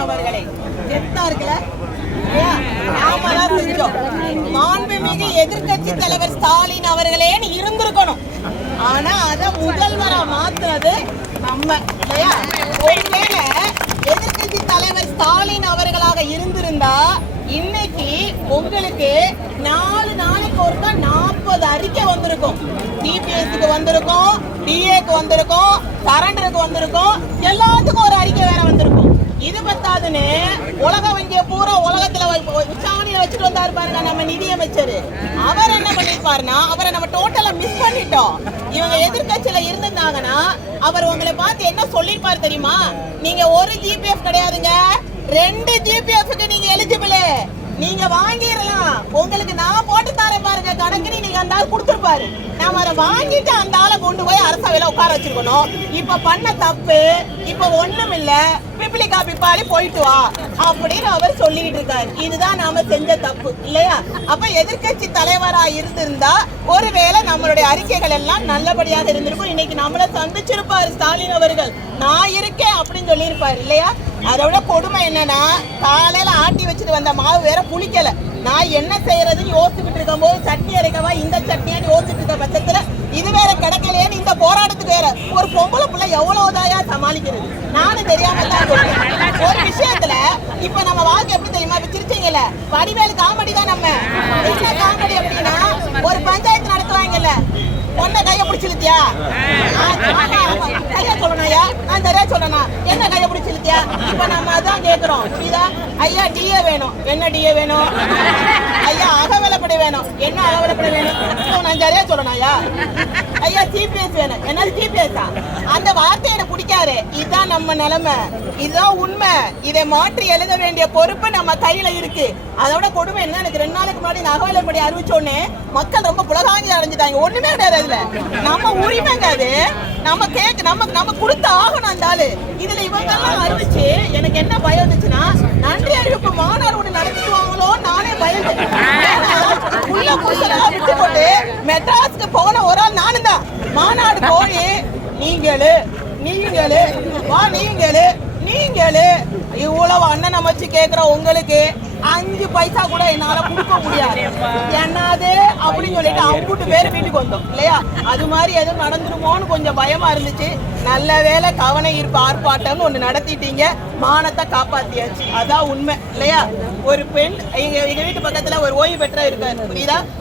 ஸ்டாலின் அவர்களை செத்தார்கள நாமதான் செஞ்சோம். மாண்புமிகு எதிர்கட்சி தலைவர் ஸ்டாலின் அவர்களே இருந்திருக்கணும். ஆனா அத முதல்வரா மாத்துறது நம்ம இல்லையா? ஒருவேளை எதிர்கட்சி தலைவர் ஸ்டாலின் அவர்களாக இருந்திருந்தா இன்னைக்கு உங்களுக்கு 4 நாளைக்கு ஒருக்கா 40 அறிக்கை வந்திருக்கும். டிபிஎஸ்க்கு வந்திருக்கும், டிஏக்கு வந்திருக்கும், சரண்டருக்கு வந்திருக்கும், எல்லாத்துக்கும் ஒரு அறிக்கை வேற வந்திருக்கும். இது பத்தாதுன்னு உலக வங்கிய பூரா உலகத்துல உச்சாணியில வச்சுட்டு வந்தாரு பாருங்க நம்ம நிதியமைச்சர். அவர் என்ன பண்ணிருப்பாருன்னா அவரை நம்ம டோட்டலா மிஸ் பண்ணிட்டோம். இவங்க எதிர்கட்சியில இருந்திருந்தாங்கன்னா அவர் உங்களை பார்த்து என்ன சொல்லிருப்பாரு தெரியுமா? நீங்க ஒரு ஜிபிஎஃப் கிடையாதுங்க, 2 ஜிபிஎஃப்க்கு நீங்க எலிஜிபிள், நீங்க வாங்கிடலாம், உங்களுக்கு நான் போட்டு தரேன் பாருங்க கணக்குன்னு நீங்க அந்த ஆள் கொடுத்துருப்பாரு. நாம அதை வாங்கிட்டு அந்த ஆளை கொண்டு போய் அரசவையில உட்கார வச்சிருக்கணும். இப்ப பண்ண தப்பு இப்ப ஒண்ணும் இல்ல, பிப்ளிகா பிப்பாடி போயிட்டு வா அப்படின்னு அவர் சொல்லிட்டு இருக்காரு. இதுதான் நாம செஞ்ச தப்பு இல்லையா? அப்ப எதிர்கட்சி தலைவரா இருந்திருந்தா ஒருவேளை நம்மளுடைய அறிக்கைகள் எல்லாம் நல்லபடியாக இருந்திருக்கும். இன்னைக்கு நம்மள சந்திச்சிருப்பாரு ஸ்டாலின் அவர்கள், நான் இருக்கேன் அப்படின்னு சொல்லியிருப்பாரு இல்லையா? அதோட கொடுமை என்னன்னா காலையில ஆட்டி வச்சுட்டு வந்த மாவு வேற புளிக்கல. நான் என்ன செய்யறதுன்னு யோசிச்சுட்டு இருக்கும் போது சட்னி அரைக்கவா இந்த சட்னியான்னு யோசிச்சுட்டு இருக்க பட்சத்துல இது வேற கிடைக்கலையேன்னு இந்த போராட்டத்துக்கு வேற ஒரு பொம்பளை பிள்ளை எவ்வளவுதாயா சமாளிக்கிறது? நானும் தெரியாம தான் சொல்றேன். ஒரு விஷயத்துல இப்ப நம்ம வாழ்க்கை எப்படி தெரியுமா? இப்ப சிரிச்சீங்கல்ல, வடிவேலு காமெடி தான். நம்ம என்ன காமெடி அப்படின்னா ஒரு பஞ்சாயத்து நடத்துவாங்கல்ல, ஒன்ன கைய பிடிச்சிருத்தியா கைய சொல்லணும்யா, நான் சரியா சொல்லணும், என்ன கைய பிடிச்சிருத்தியா? இப்ப நம்ம அதான் கேக்குறோம், புரியுதா? ஐயா டிஏ வேணும், என்ன டிஏ வேணும்? ஐயா அகவிலப்படை வேணும், என்ன அகவிலப்படை வேணும்? நான் சரியா சொல்லணும்யா. ஐயா ஜிபிஎஸ் வேணும், என்னது ஜிபிஎஸ்? அந்த வார்த்தை எனக்கு பிடிக்காது. இதுதான் நம்ம நிலைமை, இதுதான் உண்மை. இதை மாற்றி எழுத வேண்டிய பொறுப்பு நம்ம கையில இருக்கு. அதோட கொடுமை என்ன, எனக்கு 2 நாளைக்கு முன்னாடி இந்த அகவிலப்படை அறிவிச்சோடனே மக்கள் ரொம்ப புலகாங்கி அடைஞ்சிட்டாங்க. ஒண்ணுமே கிடையாது, அதுல நம்ம உரிமைங்க, அது நம்ம கேக்கு நம்ம கொடுத்த ஆகணும் அந்த ஆளு. இதுல இவங்க எல்லாம் அறிவிச்சு எனக்கு என்ன பயம் இருந்துச்சுன்னா, நன்றி அறிவிப்பு மாநாடு ஒண்ணு நடத்திடுவாங்களோ நானே பயந்து உள்ள புதுசெல்லாம் விட்டு போட்டு மெட்ராஸ்க்கு போன ஒரு ஆள் நானும் தான். மாநாடு போய் நீங்களு இவ்வளவு அண்ணன் அமைச்சு கேக்குற உங்களுக்கு 5 பைசா கூட என்னால கொடுக்க முடியாது என்னது அப்படின்னு சொல்லிட்டு அம்புட்டு பேர் வீட்டுக்கு வந்தோம் இல்லையா? அது மாதிரி எதுவும் நடந்துருமோன்னு கொஞ்சம் பயமா இருந்துச்சு. நல்ல வேலை கவன ஈர்ப்பு ஆர்ப்பாட்டம்னு ஒண்ணு நடத்திட்டீங்க, மானத்தை காப்பாத்தியாச்சு. அதான் உண்மை இல்லையா? ஒரு பெண் எங்க வீட்டு பக்கத்துல ஒரு ஓய்வு பெற்ற இருக்காரு, புரியுதா?